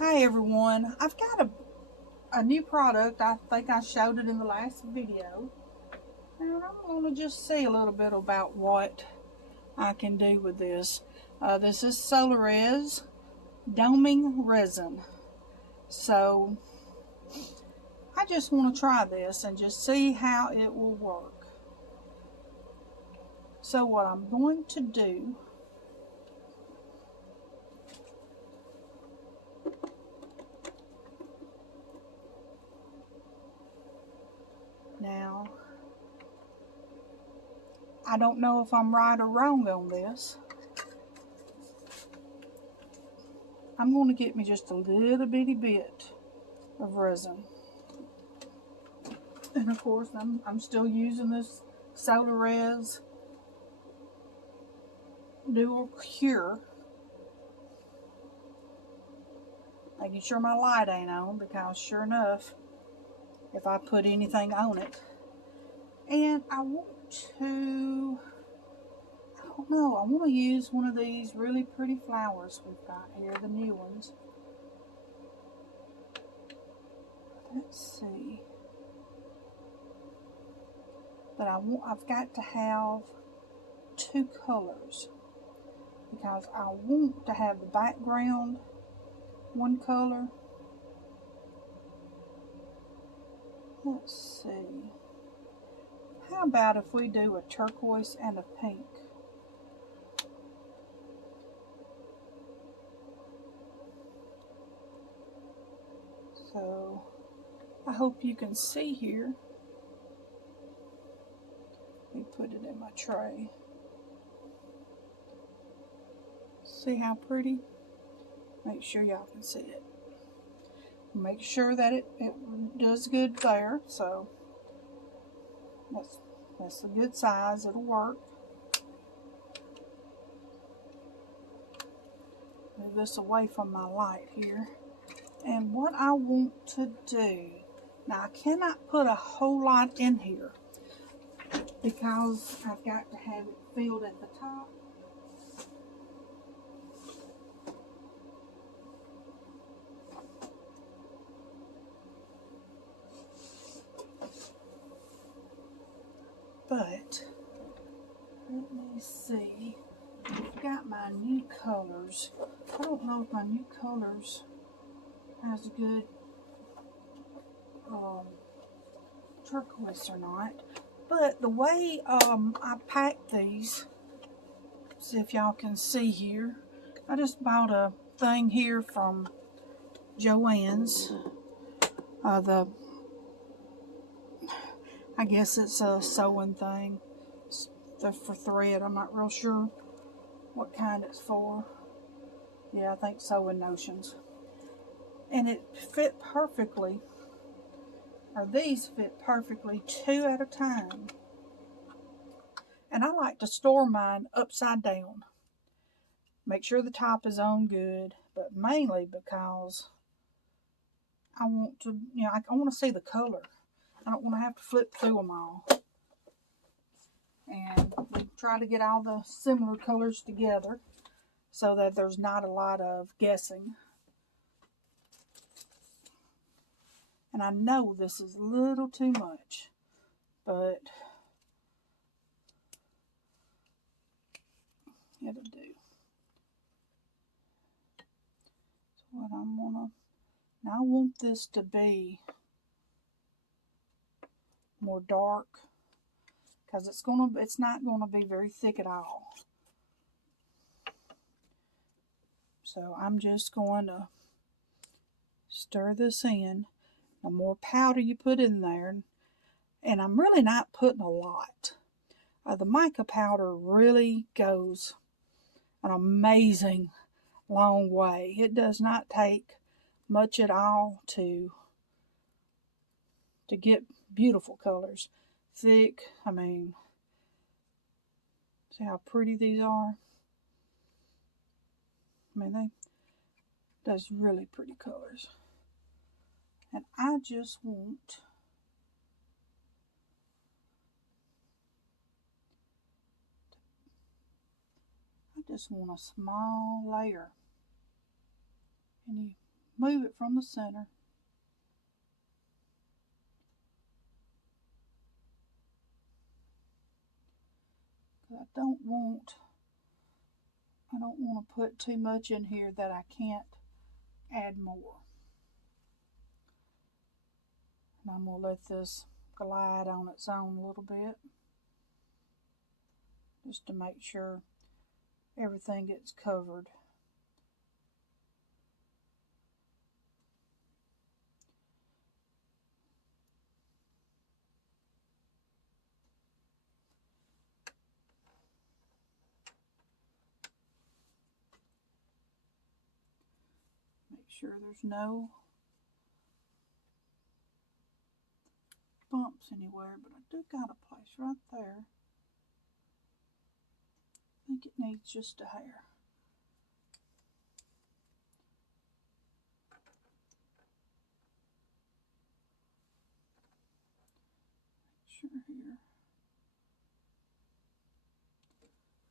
Hi everyone, I've got a new product. I think I showed it in the last video. And I want to just see a little bit about what I can do with this. This is Solarez Doming Resin. So I just want to try this and just see how it will work. So what I'm going to do now, I don't know if I'm right or wrong on this. I'm going to get me just a little bitty bit of resin. And of course, I'm still using this Solarez Dual Cure. Making sure my light ain't on, because sure enough, if I put anything on it. And I want to, I don't know, I want to use one of these really pretty flowers we've got here, the new ones. Let's see. But I've got to have two colors, because I want to have the background one color. Let's see. How about if we do a turquoise and a pink? So I hope you can see here. Let me put it in my tray. See how pretty? Make sure y'all can see it. Make sure that it does good there. So that's a good size. It'll work. Move this away from my light here. And what I want to do, now I cannot put a whole lot in here because I've got to have it filled at the top. But let me see. I've got my new colors. I don't know if my new colors has a good turquoise or not. But the way I packed these, see if y'all can see here. I just bought a thing here from Joann's. I guess it's a sewing thing. It's for thread. I'm not real sure what kind it's for. Yeah, I think sewing notions. And it fit perfectly, or these fit perfectly, two at a time. And I like to store mine upside down. Make sure the top is on good, but mainly because I want to, I want to see the color. I don't want to have to flip through them all. And we try to get all the similar colors together so that there's not a lot of guessing. And I know this is a little too much, but it'll do. So what I'm gonna, now I want this to be more dark, because it's not gonna be very thick at all. So I'm just going to stir this in. The more powder you put in there, and I'm really not putting a lot. The mica powder really goes an amazing long way. It does not take much at all to get beautiful colors. Thick, I mean, see how pretty these are? I mean, those really pretty colors. And I just want a small layer. And move it from the center. I don't want to put too much in here that I can't add more. And I'm going to let this glide on its own a little bit, just to make sure everything gets covered. Make sure there's no bumps anywhere, but I do got a place right there. I think it needs just a hair. Make sure here.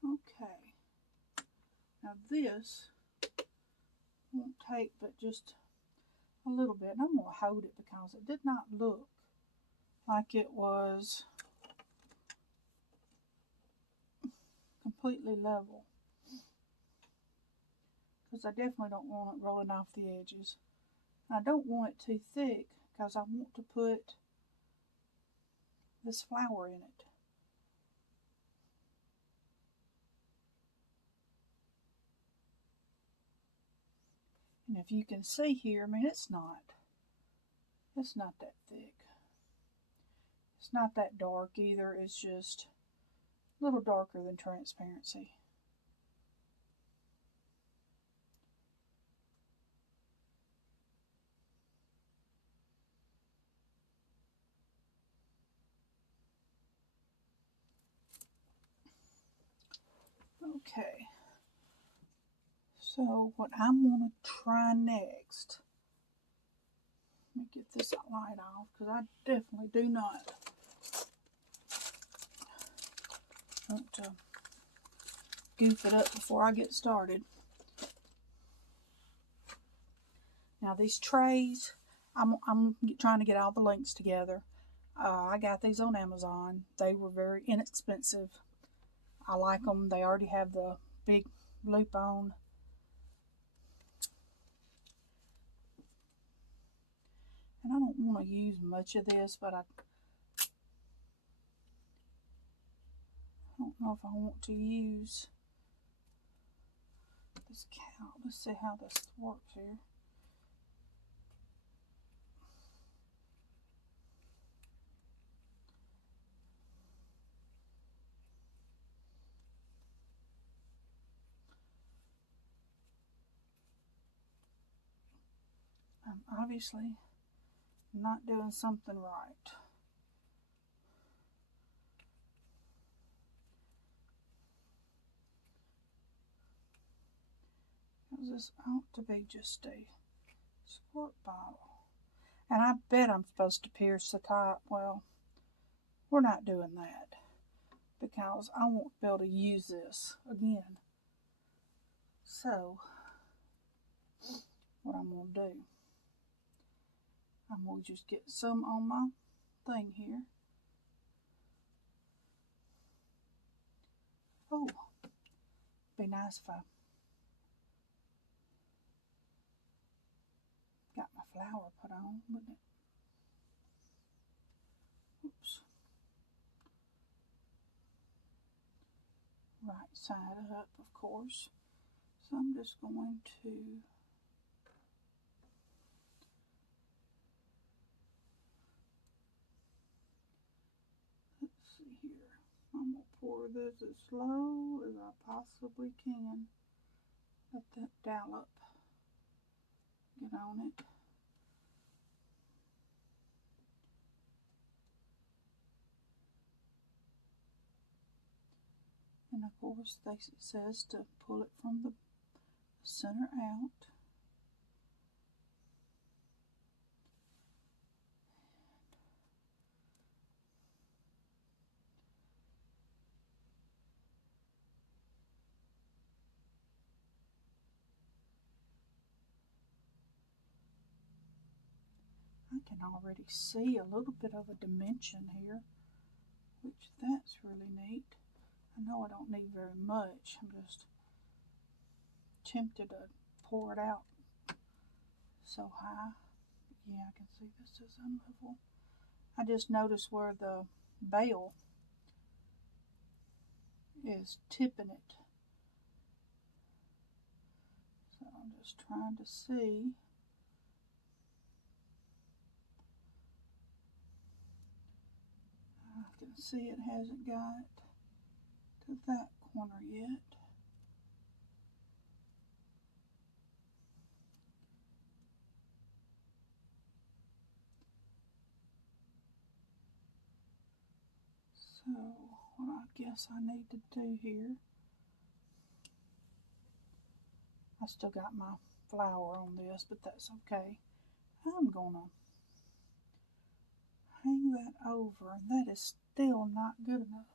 Okay. Now this won't take but just a little bit. And I'm going to hold it because it did not look like it was completely level. Because I definitely don't want it rolling off the edges. I don't want it too thick because I want to put this flower in it. And if you can see here, I mean, it's not that thick. It's not that dark either. It's just a little darker than transparency. Okay. So what I'm going to try next, let me get this light off because I definitely do not want to goof it up before I get started. Now these trays, I'm trying to get all the links together. I got these on Amazon. They were very inexpensive. I like them. They already have the big loop on. And I don't want to use much of this, but I don't know if I want to use this cow. Let's see how this works here. I'm obviously not doing something right. Because this ought to be just a squirt bottle. And I bet I'm supposed to pierce the top. Well, we're not doing that because I won't be able to use this again. So, what I'm going to do, I'm going to just get some on my thing here. Oh, be nice if I got my flower put on, wouldn't it? Oops. Right side up, of course. So I'm just going to let's see here. I'm going to pour this as slow as I possibly can. Let that dollop get on it. And of course, it says to pull it from the center out. can already see a little bit of a dimension here, which that's really neat. I know I don't need very much. I'm just tempted to pour it out so high. Yeah, I can see this is unlevel. I just noticed where the bail is tipping it. So I'm just trying to see. I can see it hasn't got to that corner yet. So what I guess I need to do here, I still got my flower on this, but that's okay. I'm gonna hang that over, and that is still not good enough.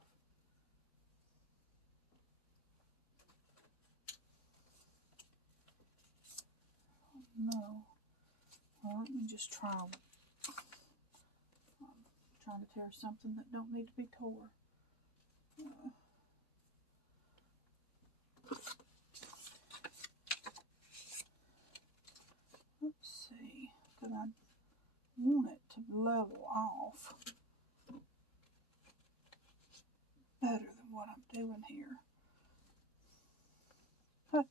No. Well, let me just try. I'm trying to tear something that don't need to be tore. Let's see, because I want it to level off better than what I'm doing here. Well,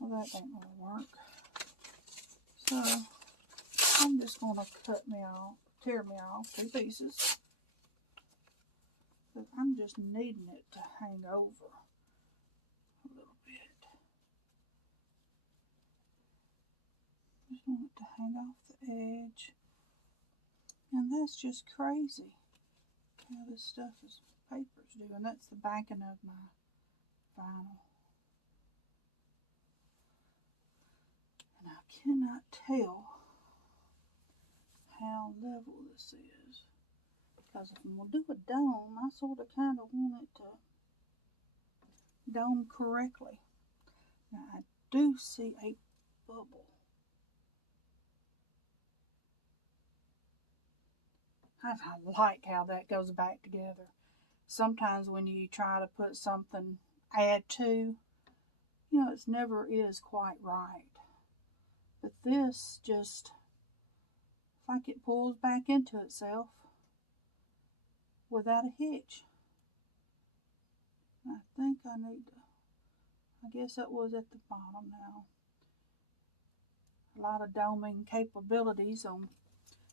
that ain't going to work. So I'm just going to tear me off 2 pieces. But I'm just needing it to hang over a little bit. Just want it to hang off the edge. And that's just crazy how this stuff is papers do. And that's the backing of my vinyl. And I cannot tell how level this is. Because if I'm going to do a dome, I sort of kind of want it to dome correctly. Now I do see a bubble. I like how that goes back together. Sometimes when you try to put something, add to, it never is quite right. But this just, like it pulls back into itself without a hitch. I think I need to, I guess that was at the bottom now. A lot of doming capabilities on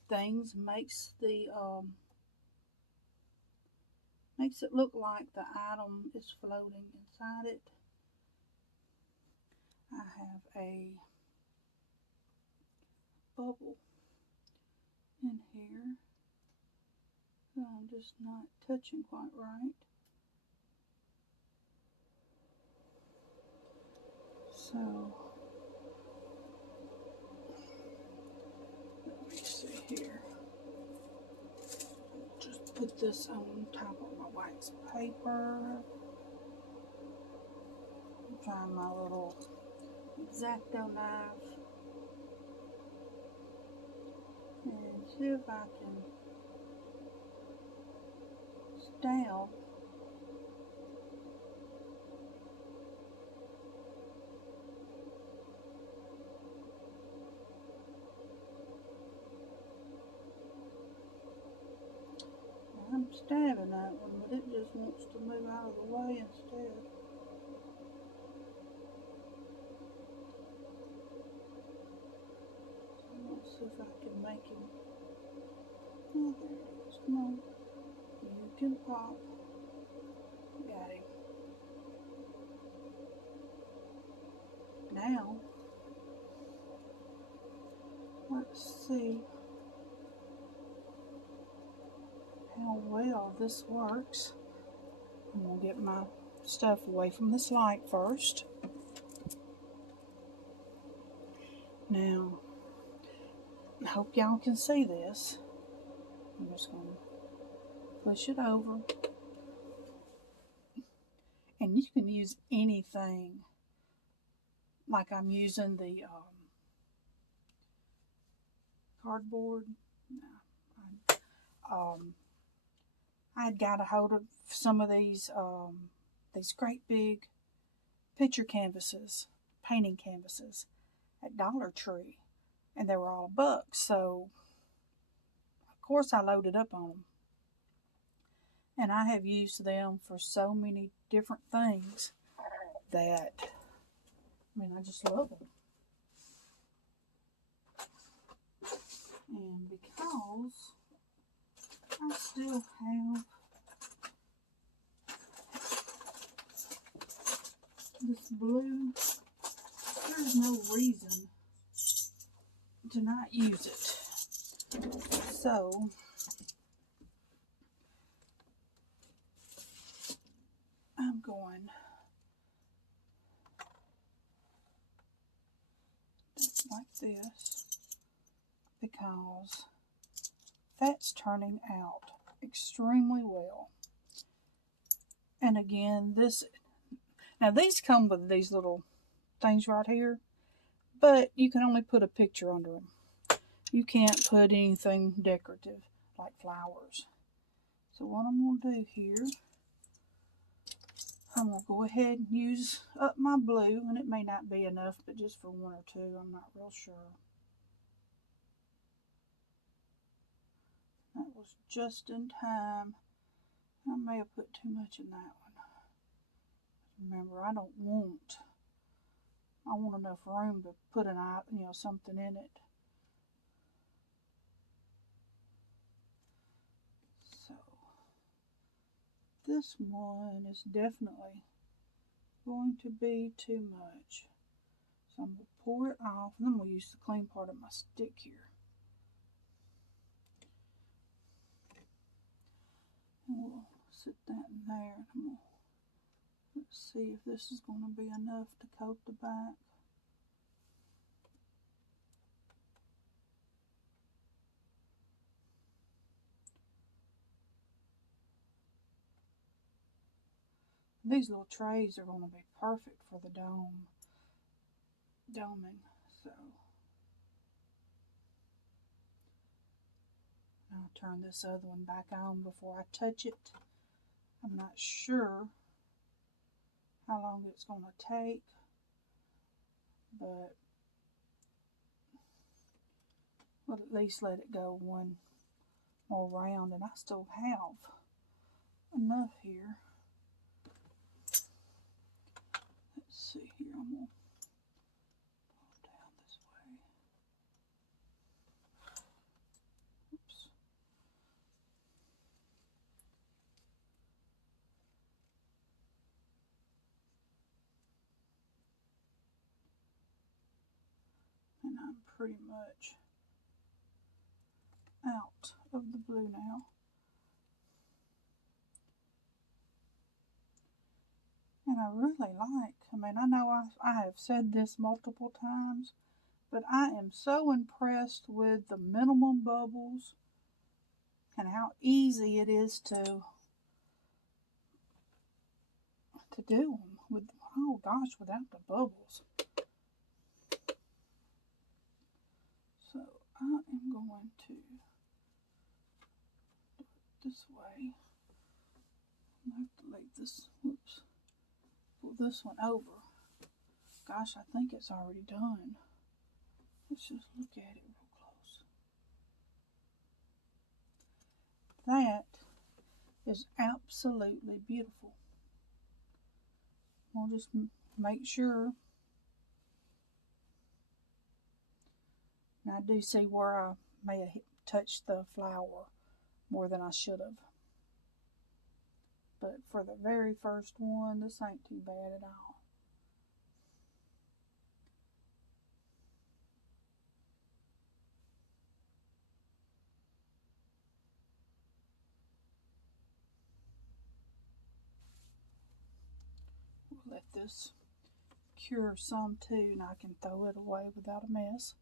things makes it look like the item is floating inside it. I have a bubble in here that I'm just not touching quite right. So let me see here. Just put this on top of my wax paper. Try my little X-Acto knife and see if I can stab I'm stabbing that one, but it just wants to move out of the way instead. So let's see if I can make him. Oh, there it is. Come on. You can pop. Got him. Now, let's see how well this works. I'm going to get my stuff away from this light first. Now, I hope y'all can see this. I'm just going to push it over. And you can use anything. Like I'm using the cardboard. No. I had got a hold of some of these great big picture canvases, painting canvases at Dollar Tree, and they were all $1. So of course I loaded up on them, and I have used them for so many different things that I just love them. And because I still have this blue, there's no reason to not use it. So I'm going like this because that's turning out extremely well. And again, now these come with these little things right here, but you can only put a picture under them. You can't put anything decorative like flowers. So what I'm going to do here, I'm going to go ahead and use up my blue, and it may not be enough, but just for one or two, I'm not real sure. That was just in time. I may have put too much in that one. Remember, I want enough room to put something in it. So this one is definitely going to be too much. So I'm going to pour it off, and then we'll use the clean part of my stick here. And we'll sit that in there. And let's see if this is going to be enough to coat the back. These little trays are going to be perfect for the doming. So I'll turn this other one back on before I touch it. I'm not sure how long it's going to take, but we'll at least let it go one more round, and I still have enough here. Let's see here, I'm going to pull it down this way. Oops. And I'm pretty much out of the blue now. And I really I know I have said this multiple times, but I am so impressed with the minimum bubbles and how easy it is to do them with, oh gosh, without the bubbles. So I am going to do it this way. I have to leave this, pull this one over. Gosh, I think it's already done. Let's just look at it real close. That is absolutely beautiful. We'll just make sure. Now I do see where I may have touched the flower more than I should have. But for the very first one, this ain't too bad at all. We'll let this cure some too, and I can throw it away without a mess.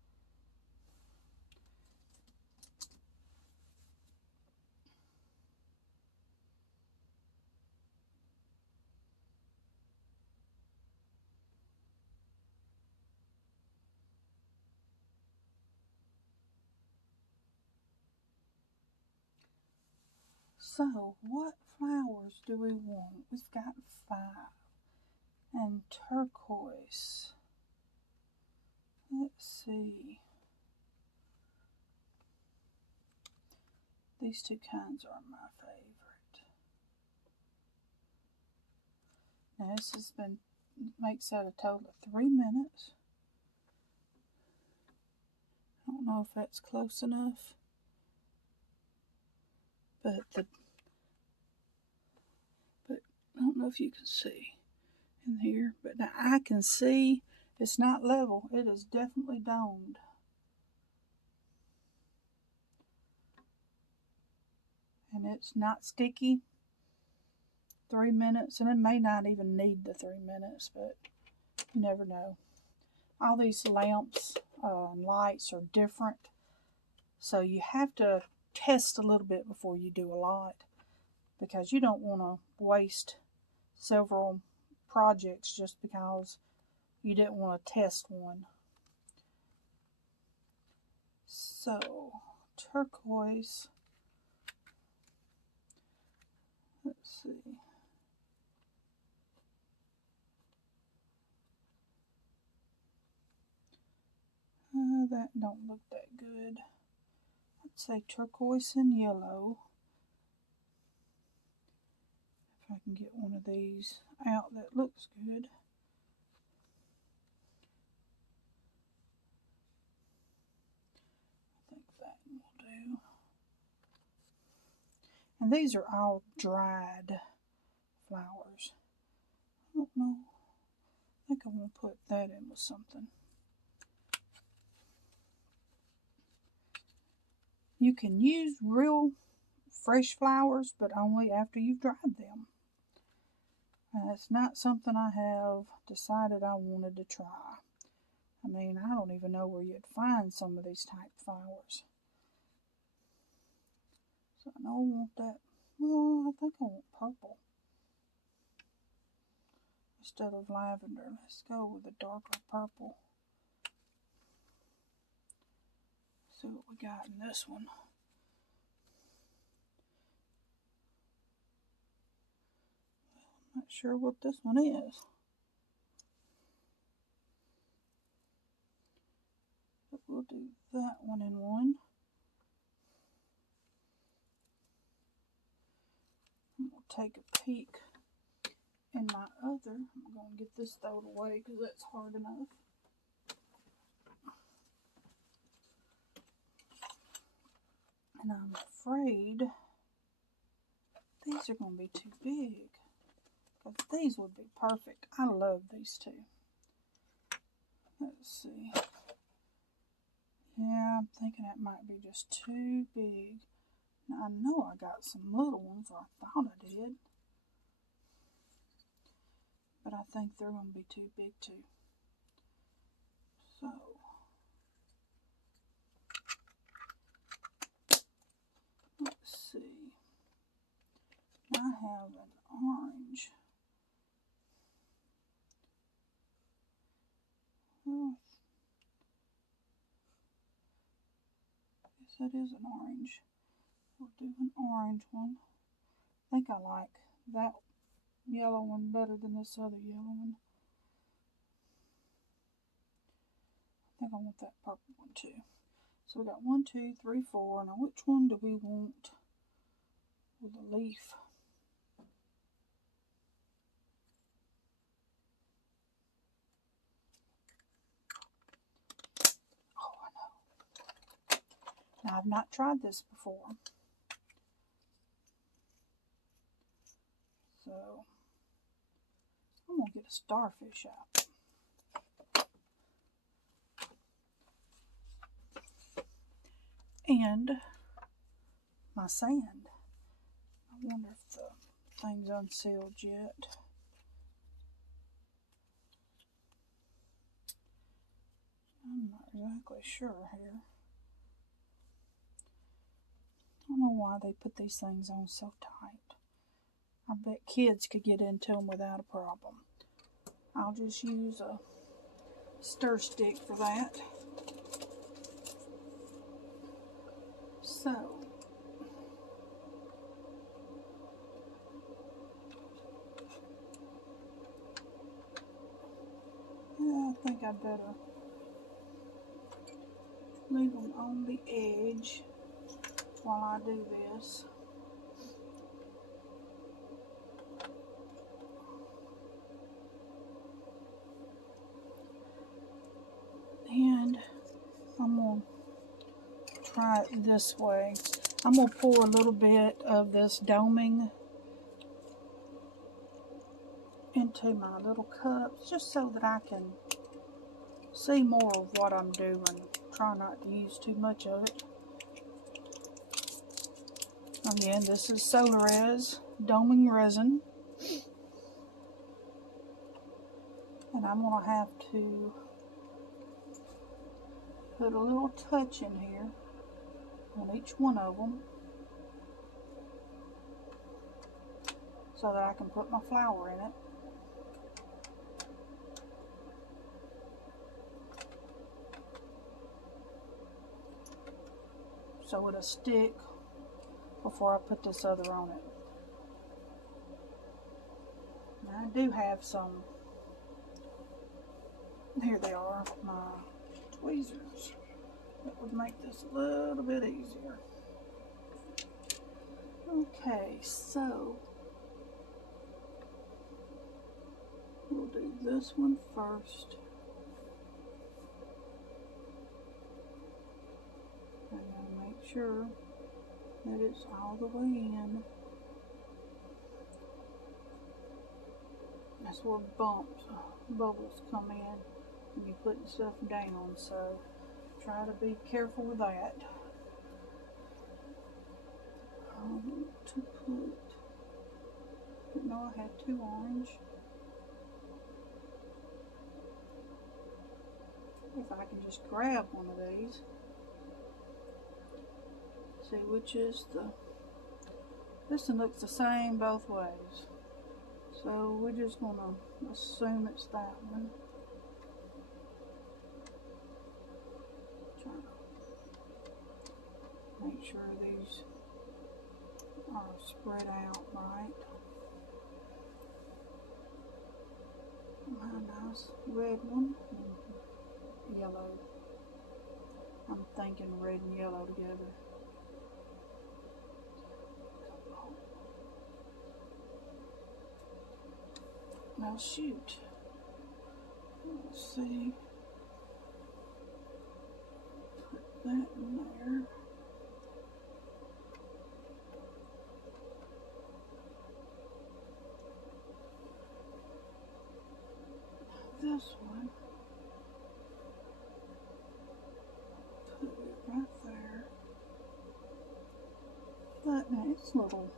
So, what flowers do we want? We've got 5. And turquoise. Let's see. These 2 kinds are my favorite. Now this has been, makes that a total of 3 minutes. I don't know if that's close enough. But I don't know if you can see in here, but now I can see it's not level. It is definitely domed. And it's not sticky. 3 minutes, and it may not even need the 3 minutes, but you never know. All these lamps and lights are different, so you have to test a little bit before you do a lot, because you don't want to waste several projects just because you didn't want to test one. So, turquoise. Let's see. That don't look that good. Let's say turquoise and yellow. If I can get one of these out that looks good. I think that will do. And these are all dried flowers. I don't know. I think I'm going to put that in with something. You can use real fresh flowers, but only after you've dried them. And it's not something I have decided I wanted to try. I mean, I don't even know where you'd find some of these type flowers. So I know I want that. Well, I think I want purple instead of lavender. Let's go with a darker purple. See what we got in this one. I'm not sure what this one is. But we'll do that one in one. I'm going to take a peek in my other. I'm going to get this thrown away because that's hard enough. And I'm afraid these are going to be too big. Because these would be perfect. I love these 2. Let's see. Yeah, I'm thinking that might be just too big. Now, I know I got some little ones, or I thought I did. But I think they're going to be too big too. So, let's see. I have an orange. Well, I guess that is an orange. We'll do an orange one. I think I like that yellow one better than this other yellow one. I think I want that purple one too. So we got 1, 2, 3, 4. Now which one do we want with a leaf? Oh, I know. Now I've not tried this before. So I'm going to get a starfish out. And my sand. I wonder if the thing's unsealed yet. I'm not exactly sure here. I don't know why they put these things on so tight. I bet kids could get into them without a problem. I'll just use a stir stick for that. So, I better leave them on the edge while I do this. And I'm going to try it this way. I'm going to pour a little bit of this doming into my little cups just so that I can see more of what I'm doing. Try not to use too much of it. Again, this is Solar-Res doming resin. And I'm going to have to put a little touch in here on each one of them so that I can put my flour in it. So it'll stick before I put this other on it. Now I do have some, here they are, my tweezers. That would make this a little bit easier. Okay, so we'll do this one first. I'm going to make sure that it's all the way in. That's where bubbles come in when you're putting stuff down, so try to be careful with that. I want to didn't know I had 2 orange. If I can just grab one of these. See which is this one looks the same both ways. So we're just going to assume it's that one. Try to make sure these are spread out right. A nice red one and yellow. I'm thinking red and yellow together. Now shoot. Let's see. Put that in there. This one. Put it right there. But now it's little.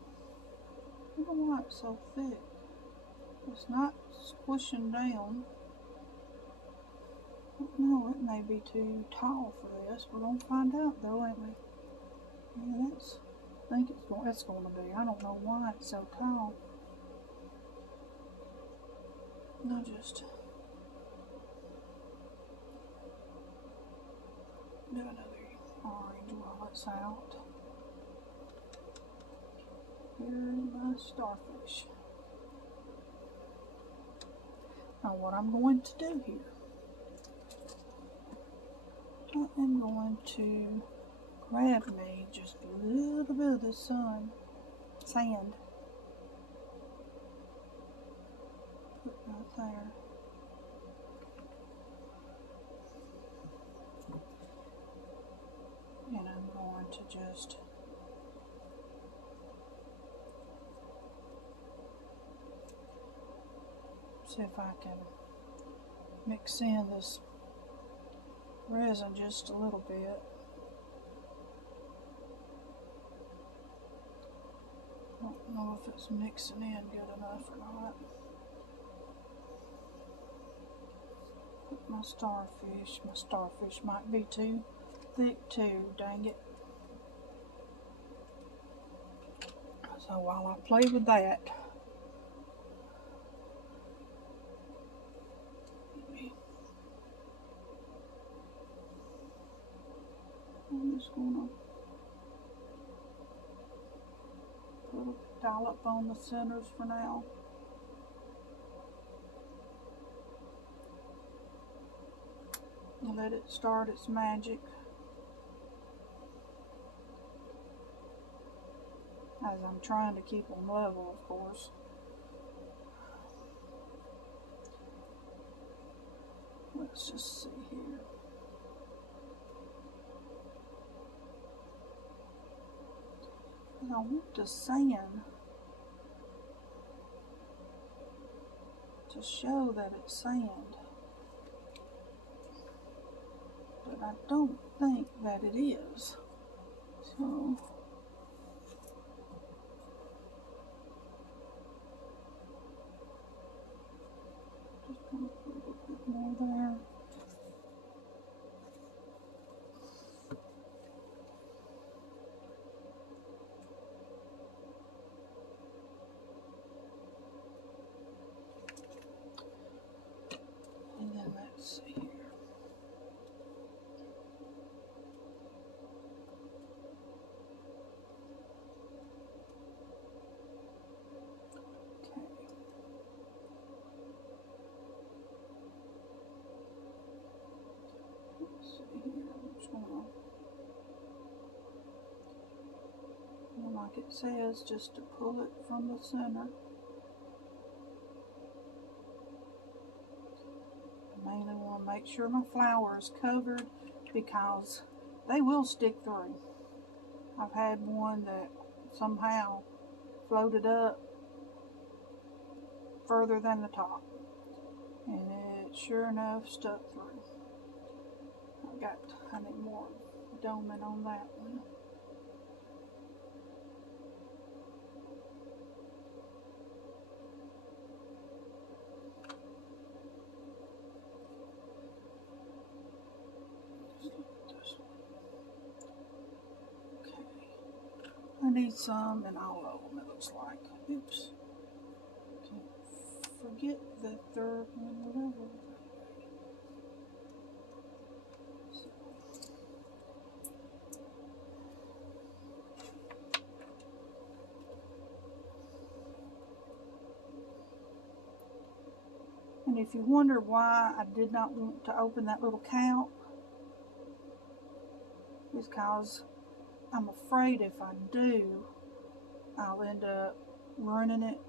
I don't know why it's so thick. It's not squishing down. No, it may be too tall for this. We're gonna find out though, ain't we? Yeah, I think it's going to be. I don't know why it's so tall. I'll just do another orange while it's out. Here's my starfish. Now what I'm going to do here, I am going to grab me just a little bit of this sand, put right there. And I'm going to just see if I can mix in this resin just a little bit. I don't know if it's mixing in good enough or not. Put my starfish. My starfish might be too thick too, dang it. So while I play with that, I'm just gonna put a dollop on the centers for now. and let it start its magic. As I'm trying to keep them level, of course. Let's just see here. And I want the sand to show that it's sand, but I don't think that it is. So just going to put a little bit more there. And then let's see here. Okay. Let's see here. I'm just going to, like it says, just to pull it from the center. I mainly want to make sure my flour is covered because they will stick through. I've had one that somehow floated up further than the top, and it sure enough stuck through. I need more doming on that one. Just look at this one. Okay. I need some in all of them, it looks like. Oops. Can't forget the third one, whatever. And if you wonder why I did not want to open that little cap, it's because I'm afraid if I do, I'll end up ruining it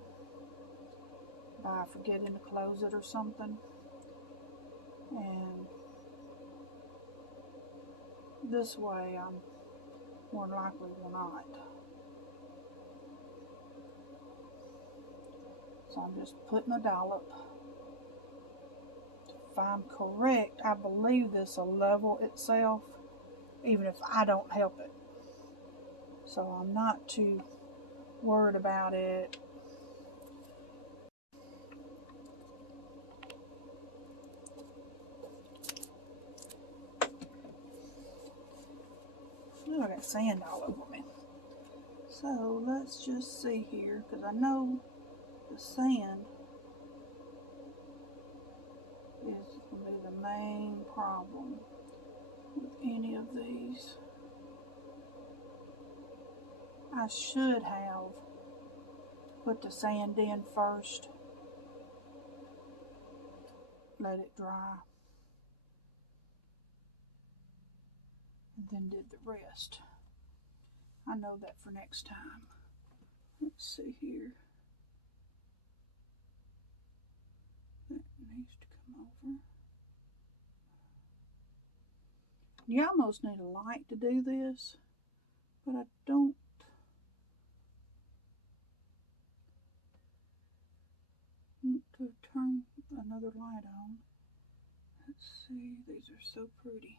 by forgetting to close it or something. And this way, I'm more likely will not. So I'm just putting a dollop. If I'm correct, I believe this will level itself, even if I don't help it. So I'm not too worried about it. Ooh, I got sand all over me. So let's just see here, because I know the sand is going to be the main problem with any of these. I should have put the sand in first, let it dry, and then did the rest. I know that for next time. Let's see here. That needs to come over. You almost need a light to do this, but I don't. Want to turn another light on. Let's see, these are so pretty.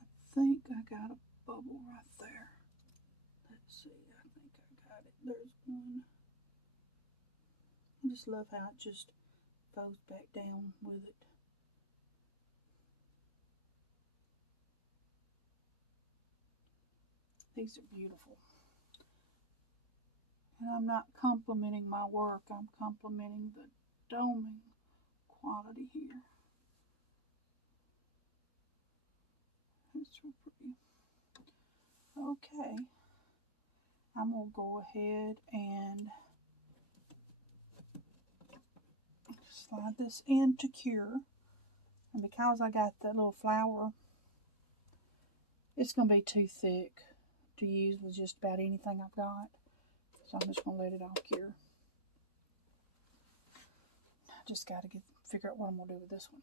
I think I got a bubble right there. Let's see, I think I got it. There's one. I just love how it just goes back down with it. These are beautiful. And I'm not complimenting my work, I'm complimenting the doming quality here. That's real pretty. Okay, I'm going to go ahead and slide this in to cure. And because I got that little flower, it's going to be too thick to use with just about anything I've got. So I'm just going to let it all cure. I just got to figure out what I'm going to do with this one.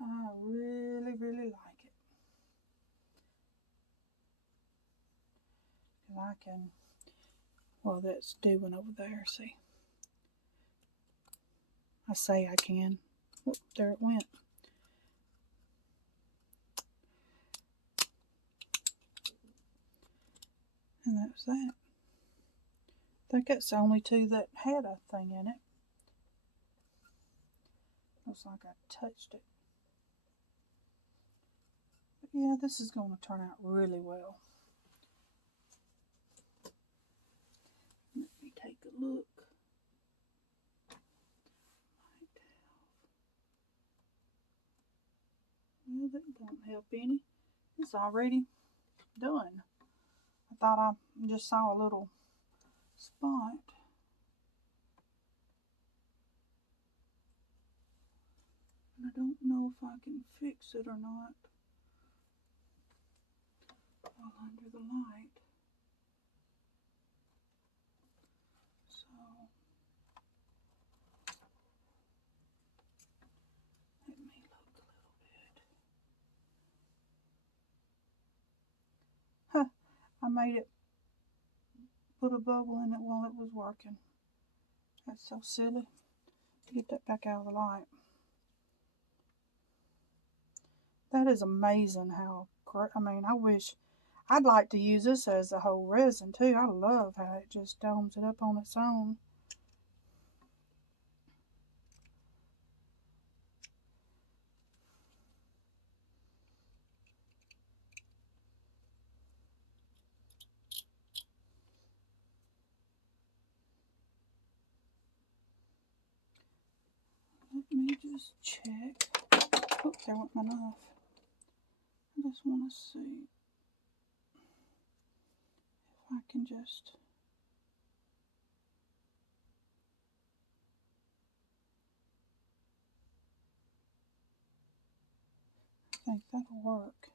I really, really like it. Because I can, well, that's doing over there, see. I say I can. Oh, there it went. And that's that. I think that's the only two that had a thing in it. Looks like I touched it. But yeah, this is going to turn out really well. Let me take a look. Well, that don't help any. It's already done. I thought I just saw a little spot. And I don't know if I can fix it or not while under the light. So let me look a little bit. Huh, I made it put a bubble in it while it was working. That's so silly. Get that back out of the light. That is amazing how, I mean, I wish, I'd like to use this as a whole resin too. I love how it just domes it up on its own. Let me just check. Oops, there went my knife. I just want to see if I can just... I think that'll work.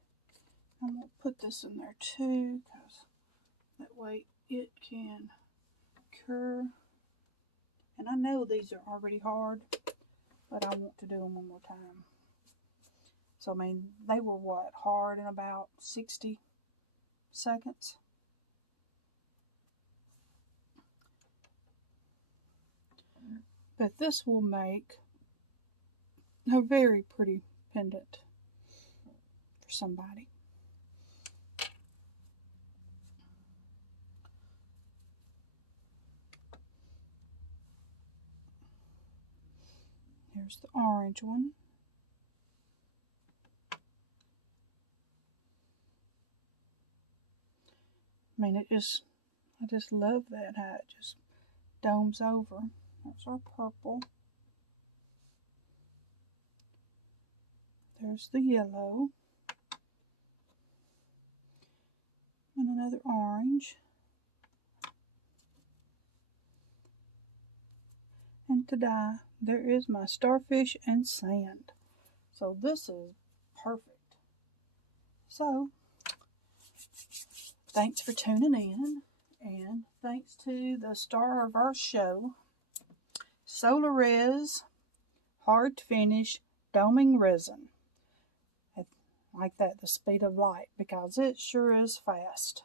I'm going to put this in there too, because that way it can cure. And I know these are already hard, but I want to do them one more time. So, I mean, they were what, hard in about 60 seconds? But this will make a very pretty pendant for somebody. Here's the orange one. I mean, I just love that, how it just domes over. There's our purple. There's the yellow. And another orange. And ta-da, there is my starfish and sand. So this is perfect. So, thanks for tuning in. And thanks to the star of our show, Solar-Res Hard Finish Doming Resin. I like that, the speed of light, because it sure is fast.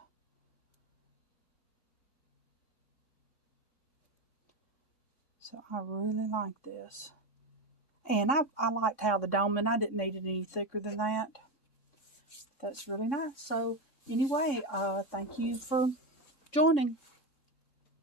So I really like this. And I liked how the doming, I didn't need it any thicker than that. That's really nice. So anyway, thank you for joining.